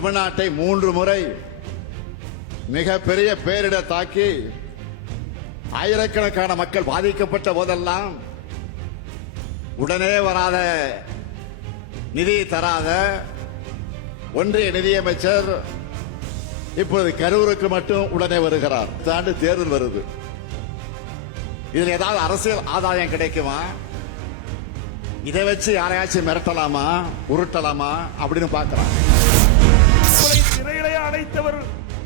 தமிழ்நாட்டை 3 முறை மிகப்பெரிய பேரிடர் தாக்கி ஆயிரக்கணக்கான மக்கள் பாதிக்கப்பட்ட போதெல்லாம் உடனே வராத நிதி தராத ஒன்றிய நிதியமைச்சர் இப்போது கரூருக்கு மட்டும் உடனே வருகிறார். இந்த ஆண்டு தேர்தல் வருது. இதுல ஏதாவது அரசியல் ஆதாயம் கிடைக்குமா? இதை வச்சு யாரையாச்சும் மிரட்டலாமா, உருட்டலாமா அப்படின்னு பார்க்கிறான். சிறையிலே அடைத்தவர்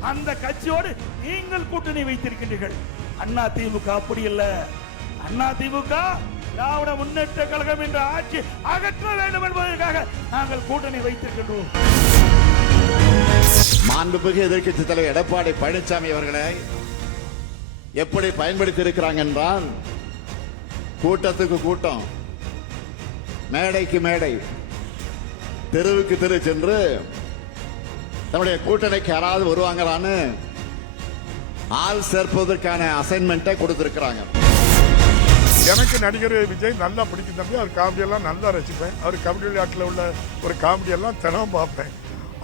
அந்த கட்சியோடு நீங்கள் கூட்டணி வைத்திருக்கின்றீர்கள். அண்ணா திமுக அப்படி இல்ல. அண்ணா திமுக திராவிட முன்னேற்ற கழகம் என்ற ஆட்சி அகற்ற வேண்டும் என்பதற்காக நாங்கள் கூட்டணி வைத்திருக்கின்றோம். மாண்புமிகு எதிர்க்கட்சி தலைவர் எடப்பாடி பழனிசாமி அவர்களை எப்படி பயன்படுத்தி இருக்கிறாங்க என்றால், கூட்டத்துக்கு கூட்டம், மேடைக்கு மேடை, தெருவுக்கு தெரு சென்று நம்முடைய கூட்டணிக்கு யாராவது வருவாங்களான்னு ஆள் சேர்ப்பதற்கான அசைன்மெண்ட்டை கொடுத்திருக்கிறாங்க. எனக்கு நடிகர் விஜய் நல்லா பிடிக்கும் தம்பி. அவர் காமெடியெல்லாம் நல்லா ரசிப்பேன். அவர் கபடி விளையாட்டில் உள்ள ஒரு காமெடியெல்லாம் தினம் பார்ப்பேன்.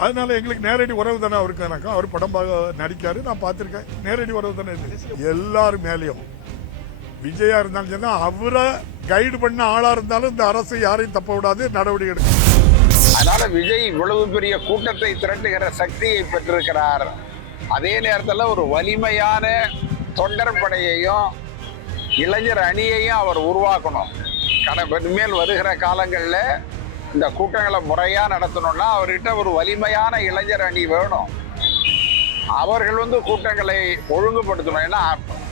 அதனால எங்களுக்கு நேரடி உறவு தானே அவருக்கு. எனக்கும் அவர் படம் நடிக்காரு, நான் பார்த்துருக்கேன். நேரடி உறவு தானே இது. எல்லாரும் மேலேயும் விஜயா இருந்தாலும் சொன்னா அவரை கைடு பண்ண ஆளா இருந்தாலும் இந்த அரசு யாரையும் தப்ப விடாது, நடவடிக்கை எடுக்கும். அதனால விஜய் இவ்வளவு பெரிய கூட்டத்தை திரட்டுகிற சக்தியை பெற்றிருக்கிறார். அதே நேரத்தில் ஒரு வலிமையான தொண்டர் படையையும் இளைஞர் அணியையும் அவர் உருவாக்கணும். இனிமேல் வருகிற காலங்களில் இந்த கூட்டங்களை முறையா நடத்தணும்னா அவர்கிட்ட ஒரு வலிமையான இளைஞர் அணி வேணும். அவர்கள் கூட்டங்களை ஒழுங்குபடுத்தணும். ஏன்னா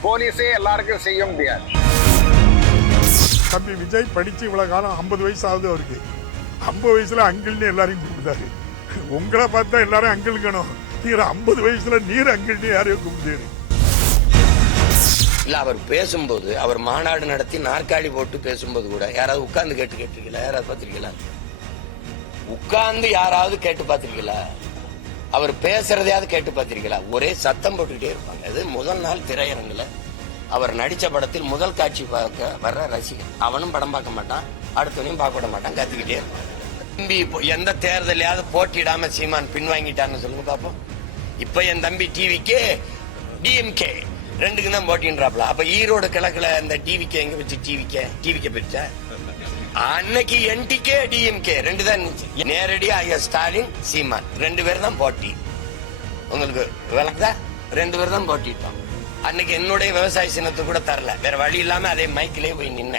போலீஸே எல்லாருக்கும் செய்ய முடியாது. தம்பி விஜய் படிச்சு இவ்வளவு காலம் 50 வயசு ஆகுது அவருக்கு. 50 வயசுல அங்கிள்னு எல்லாரையும் கூப்பிட்டாரு. உங்களை பார்த்தா எல்லாரும் அங்கிள்கணும். நீர் 50 வயசுல நீர் அங்கிள்னு யாரையும் கூப்பிட்டாரு. இல்ல, அவர் பேசும்போது, அவர் மாநாடு நடத்தி நாற்காலி போட்டு பேசும்போது கூட யாராவது உட்கார்ந்து கேட்டிருக்கீங்களா? யாராவது பார்த்திருக்கீங்களா? உட்கார்ந்து யாராவது கேட்டு பார்த்திருக்கீங்களா? அவர் பேசுறதையாவது கேட்டு பார்த்திருக்கீங்களா? ஒரே சத்தம் போட்டுக்கிட்டே இருப்பாங்க. அது முதல் நாள் திரையரங்குல அவர் நடிச்ச படத்தில் முதல் காட்சி பார்க்க வர்ற ரசிகன் அவனும் படம் பார்க்க மாட்டான், அடுத்தவனையும் பார்க்க விட மாட்டான், கத்திக்கிட்டே இருப்பான். தம்பி எந்த தேர்தலையாவது போட்டியிடாம சீமான் பின்வாங்கிட்டான்னு சொல்லுங்க பாப்போம். இப்ப என் தம்பி டிவிக்கே டிஎம்கே ரெண்டுக்கு தான் போட்டின்றாப்ல. அப்ப ஈரோடு கிழக்குல இந்த டிவிக்கே எங்க வச்சு டிவிக்கே பிரிச்சா? அன்னைக்கு என்டிகே டிஎம்கே 2 தான் இருந்துச்சு. நேரடியா ஸ்டாலின் சீமான் 2 பேர் தான் போட்டி. உங்களுக்கு விளக்குதா? 2 பேர் தான் போட்டிட்டோம். அன்னைக்கு என்னுடைய விவசாய சின்னத்தை கூட தரல. வேற வழி இல்லாம அதே மைக்கிலே போய் நின்ன.